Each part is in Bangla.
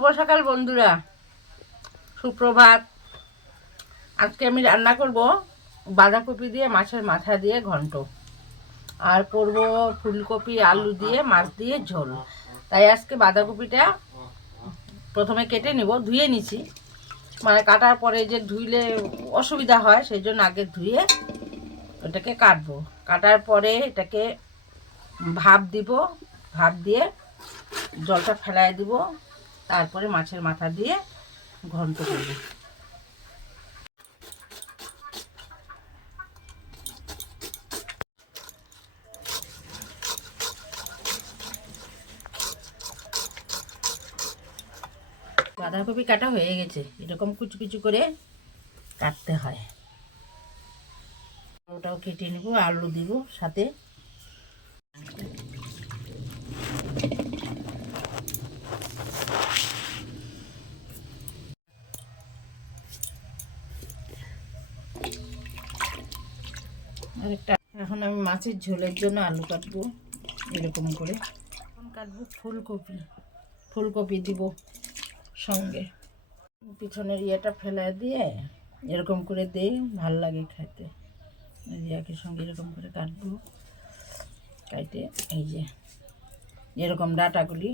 শুভ সকাল বন্ধুরা, সুপ্রভাত। আজকে আমি রান্না করব বাঁধাকপি দিয়ে মাছের মাথা দিয়ে ঘন্ট, আর করব ফুলকপি আলু দিয়ে মাছ দিয়ে ঝোল। তাই আজকে বাঁধাকপিটা প্রথমে কেটে নিব, ধুয়ে নিছি। মানে কাটার পরে যে ধুইলে অসুবিধা হয়, সেই জন্য আগে ধুয়ে ওটাকে কাটবো। কাটার পরে এটাকে ভাপ দিব, ভাপ দিয়ে জলটা ফেলায় দিব, তারপরে মাছের মাথা দিয়ে ঘন্ট করব। বাঁধাকপি কাটা হয়ে গেছে, এরকম কুচু কুচু করে কাটতে হয়। ওটাও কেটে নেব, আলু দিব সাথে। আরেকটা এখন আমি মাছের ঝোলের জন্য আলু কাটবো এরকম করে। এখন কাটবো ফুলকপি, ফুলকপি দিব সঙ্গে। পিছনের ইয়েটা ফেলা দিয়ে এরকম করে দেই, ভাল লাগে খেতে। একের সঙ্গে এরকম করে কাটবো, কাটে এই যে এরকম ডাঁটাগুলি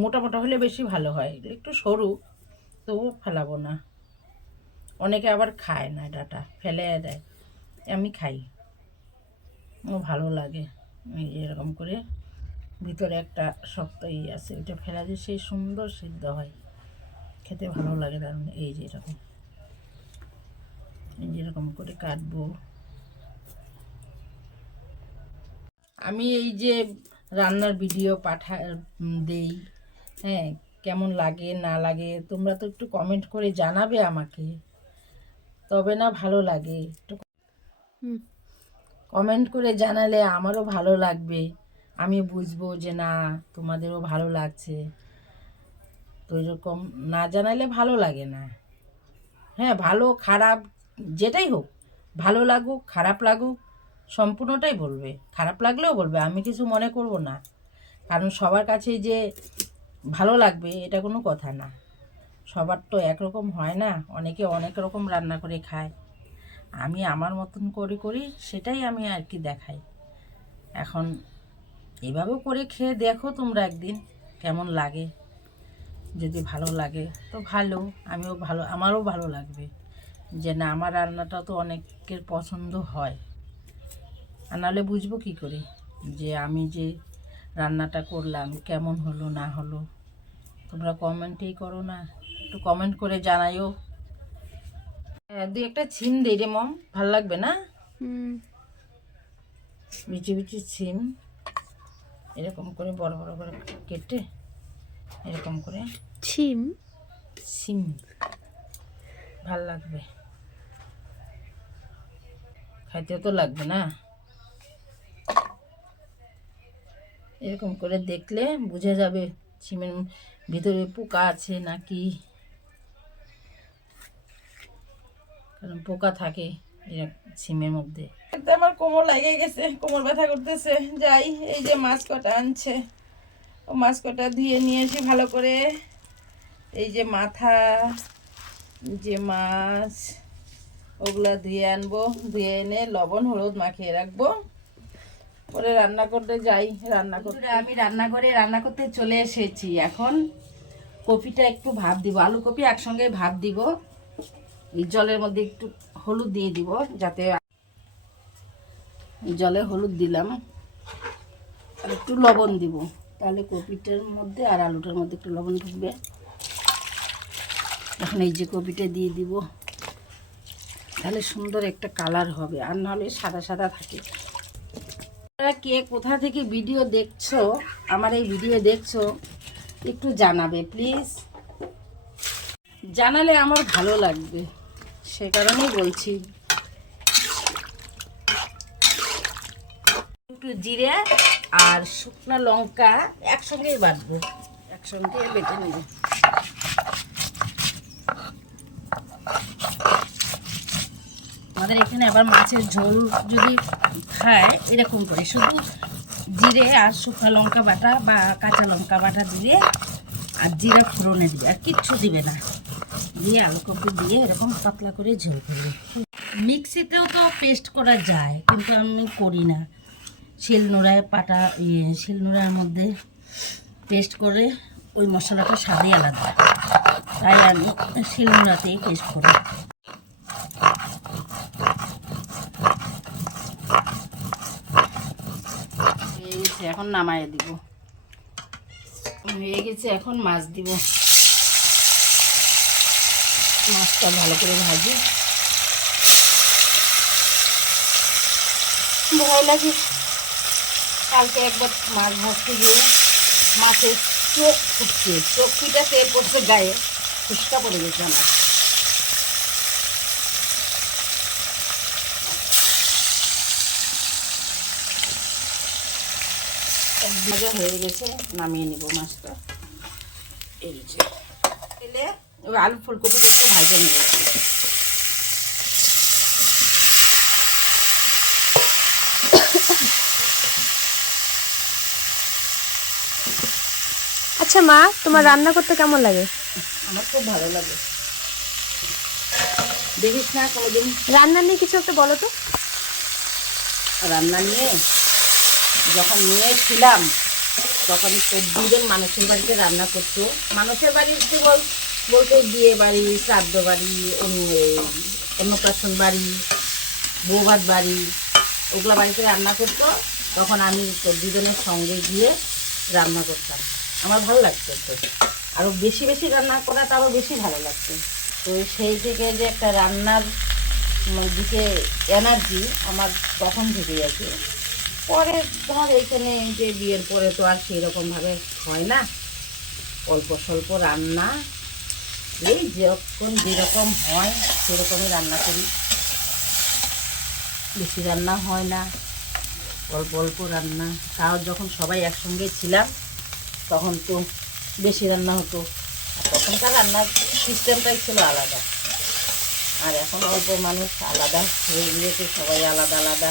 মোটা মোটা হলে বেশি ভালো হয়, একটু সরু তবু ফেলাবো না। অনেকে আবার খায় না, ডাঁটা ফেলে দেয়, আমি খাই, ও ভালো লাগে। এই যে এরকম করে ভিতরে একটা শক্ত আছে, ওইটা ফেলা দিয়ে সেই সুন্দর সিদ্ধ হয়, খেতে ভালো লাগে দারুণ। এই যে এরকম, এই যেরকম করে কাটবো। আমি এই যে রান্নার ভিডিও দেই, হ্যাঁ, কেমন লাগে না লাগে তোমরা তো একটু কমেন্ট করে জানাবে আমাকে, তবে না ভালো লাগে। একটু কমেন্ট করে জানালে আমারও ভালো লাগবে, আমি বুঝবো যে না তোমাদেরও ভালো লাগছে। তো এরকম না জানালে ভালো লাগে না। হ্যাঁ, ভালো খারাপ যেটাই হোক, ভালো লাগুক খারাপ লাগুক সম্পূর্ণটাই বলবে, খারাপ লাগলেও বলবে, আমি কিছু মনে করব না। কারণ সবার কাছে যে ভালো লাগবে এটা কোনো কথা না, সবার তো একরকম হয় না, অনেকে অনেক রকম রান্না করে খায়। আমি আমার মতন করে করি, সেটাই আমি আর কি দেখাই। এখন এভাবেও করে খেয়ে দেখো তোমরা একদিন কেমন লাগে। যদি ভালো লাগে তো ভালো, আমিও ভালো, আমারও ভালো লাগবে যে না আমার রান্নাটা তো অনেকের পছন্দ হয়। আর নাহলে বুঝবো কী করে যে আমি যে রান্নাটা করলাম কেমন হলো না হলো। তোমরা কমেন্টেই করো না, একটু কমেন্ট করে জানাইও। দুই একটা ছিম দিই রে মম, ভাল লাগবে না? বিচি বিচি ছিম এরকম করে বড় বড় করে কেটে এরকম করে ছিম সিম ভাল লাগবে, খাইতেও তো লাগবে না। এরকম করে দেখলে বোঝা যাবে সিমের ভিতরে পোকা আছে নাকি, কারণ পোকা থাকে সিমের মধ্যে। আমার কোমর লেগে গেছে, কোমর ব্যথা করতেছে। যাই, এই যে মাছ কটা আনছে, ও মাছ কটা ধুয়ে নিয়ে এসে ভালো করে, এই যে মাথা, যে মাছ, ওগুলা ধুয়ে আনবো, ধুয়ে এনে লবণ হলুদ মাখিয়ে রাখবো, পরে রান্না করতে যাই। রান্না করতে আমি রান্নাঘরে রান্না করতে চলে এসেছি। এখন কপিটা একটু ভাপ দিব, আলু কপি একসঙ্গে ভাপ দিব। এই জলের মধ্যে একটু হলুদ দিয়ে দিব, যাতে জলে হলুদ দিলাম, আর একটু লবণ দিব, তাহলে কপিটার মধ্যে আর আলুটার মধ্যে একটু লবণ ঢুকবে। এখন এই যে কপিটা দিয়ে দিব, তাহলে সুন্দর একটা কালার হবে, আর নাহলে সাদা সাদা থাকে। কে কোথা থেকে ভিডিও দেখছো, আমার এই ভিডিও দেখছো, একটু জানাবে প্লিজ, জানালে আমার ভালো লাগবে, সে কারণেই বলছি। একটু জিরে আর শুকনো লঙ্কা একসঙ্গেই বাটবো, একসঙ্গে বেটে নেব। আমাদের এখানে আবার মাছের ঝোল যদি খায় এরকম করে শুধু জিরে আর শুকনো লঙ্কা বাটা বা কাঁচা লঙ্কা বাটা দিয়ে আর জিরা ফোড়নে দিবে, আর কিচ্ছু দিবে না। দিয়ে আলু কপি দিয়ে এরকম পাতলা করে ঝোল করবে। মিক্সিতেও তো পেস্ট করা যায়, কিন্তু আমি করি না। শিলনোড়ায় শিলনোড়ার মধ্যে পেস্ট করে ওই মশলাটা স্বাদই আলাদা, তাই আমি শিলনোড়াতেই পেস্ট করি। হয়ে গেছে, এখন নামায় দিব। হয়ে গেছে, এখন মাছ দিব। মাছটা ভালো করে ভাজি। ভয় লাগে, কালকে একবার মাছ ভাজতে গিয়ে মাছের চোখ ফুটছে, চোখ ফুটা তেল পড়ছে গায়ে, ফুসকা পড়ে গেছে আমার। ভাজা হয়ে গেছে, নামিয়ে নিব মাছটা। এই যে তেলে ওই আলু ফুলকপিটা একটু ভাজে নেব। আচ্ছা মা, তোমার রান্না করতে কেমন লাগে? আমার খুব ভালো লাগে। দেখিস না কোনোদিন? রান্না নিয়ে কিছু একটা বলো তো। রান্না নিয়ে যখন নিয়েছিলাম তখন তো দুজন মানুষের বাড়িতে রান্না করতো। মানুষের বাড়িতে বলতে বিয়ে বাড়ি, শ্রাদ্ধ বাড়ি, অন্নপ্রাশন বাড়ি, বৌভাত বাড়ি, ওগুলো বাড়িতে রান্না করতো। তখন আমি তো দুজনের সঙ্গে গিয়ে রান্না করতাম। আমার ভালো লাগতো, তো আরও বেশি বেশি রান্না করাটা আরও বেশি ভালো লাগতো। তো সেই থেকে যে একটা রান্নার দিকে এনার্জি আমার তখন থেকেই আছে। পরে ধর এইখানে যে বিয়ের পরে তো আর সেই রকমভাবে হয় না, অল্প স্বল্প রান্না, এই যখন যেরকম হয় সেরকমই রান্না করি। বেশি রান্না হয় না, অল্প অল্প রান্না। তাও যখন সবাই একসঙ্গে ছিলাম তখন তো বেশি রান্না হতো। আর তখনকার রান্নার সিস্টেমটাই ছিল আলাদা, আর এখন অল্প মানুষ, আলাদা হয়ে গিয়েছে সবাই, আলাদা আলাদা,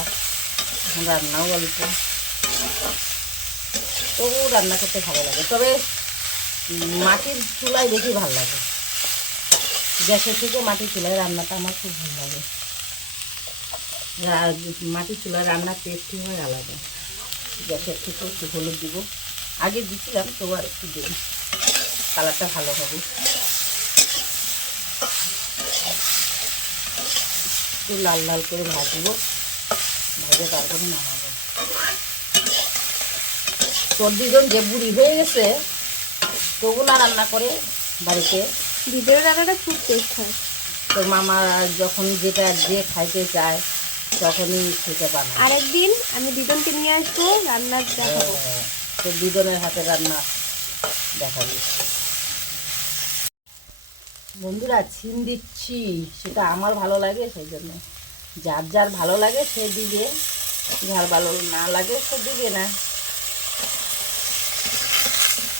এখন রান্নাও অল্প। তবুও রান্না করতে ভালো লাগে, তবে মাটির চুলায় বেশি ভালো লাগে। গ্যাসের থেকে মাটির চুলায় রান্নাটা আমার খুব ভালো লাগে। মাটির চুলায় রান্নার টেস্টই হয় আলাদা। গ্যাসের থেকে একটু হলুদ দিব, আগে দিচ্ছিলাম, তবু আর একটু দেব, কালারটা ভালো হবে। একটু লাল লাল করে ভাজব, ভেজে তারপরে নামাবো। তোর দুজন যে বুড়ি হয়ে গেছে তবু না রান্না করে বাড়িতে। দিদির রান্নাটা খুব টেস্ট হয়। তোর মামা যখন যেটা যে খাইতে চায় তখনই খেতে পারে। আরেকদিন আমি দিদনকে নিয়ে আসবো, রান্নার দেখাবো। তোর দুজনের হাতে রান্না দেখাবি। বন্ধুরা, ছিম দিচ্ছি, সেটা আমার ভালো লাগে, সেই জন্য যার যার ভালো লাগে সে দিবে, যার ভালো না লাগে সে দিবে না।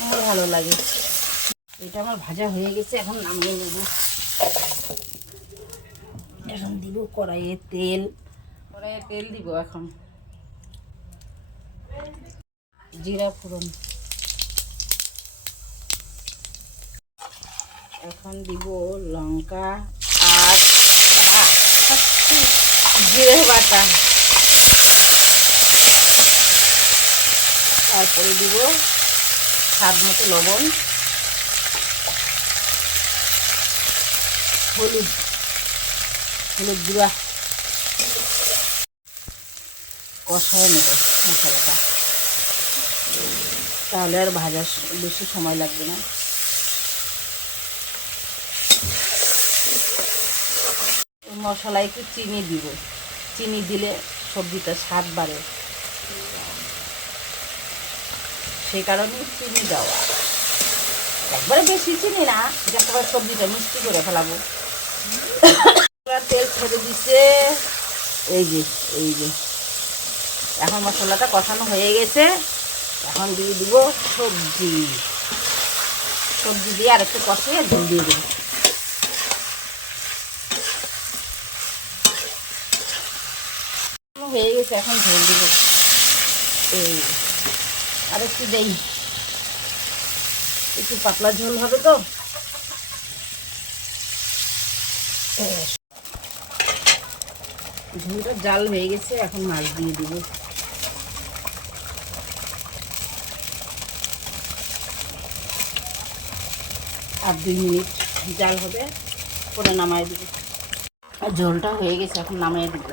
আমার ভালো লাগে। এটা আমার ভাজা হয়ে গেছে, এখন নামিয়ে নেব। এখন দিব কড়াইয়ে তেল, দিব এখন। জিরা ফোড়ন, এখন দিব লঙ্কা আর জিরে বাটা, তারপরে দিব স্বাদ মতো লবণ, হলুদ গুঁড়া, কষায় নেব মশলাটা, তাহলে আর ভাজার বেশি সময় লাগবে না। মশলায় একটু চিনি দিব, চিনি দিলে সবজিটা স্বাদ বাড়ে, সেই কারণে চিনি দেওয়া। একবারে বেশি চিনি না, একেবারে সবজিটা মিষ্টি করে ফেলাবো। তেল ছেড়ে দিচ্ছে, এই যে এখন মশলাটা কষানো হয়ে গেছে। এখন দিয়ে দিব সবজি দিয়ে আর একটু কষিয়ে ঝোল দিয়ে দেবো। হয়ে গেছে, এখন ঝোল দিব। এই আর একটু দেই, একটু পাতলা ঝোল হবে তো। ঝোলটা জাল হয়ে গেছে, এখন মাছ দিয়ে দিব। আর 2 মিনিট জাল হবে, পরে নামাই দিব। আর ঝোলটা হয়ে গেছে, এখন নামাই দিব।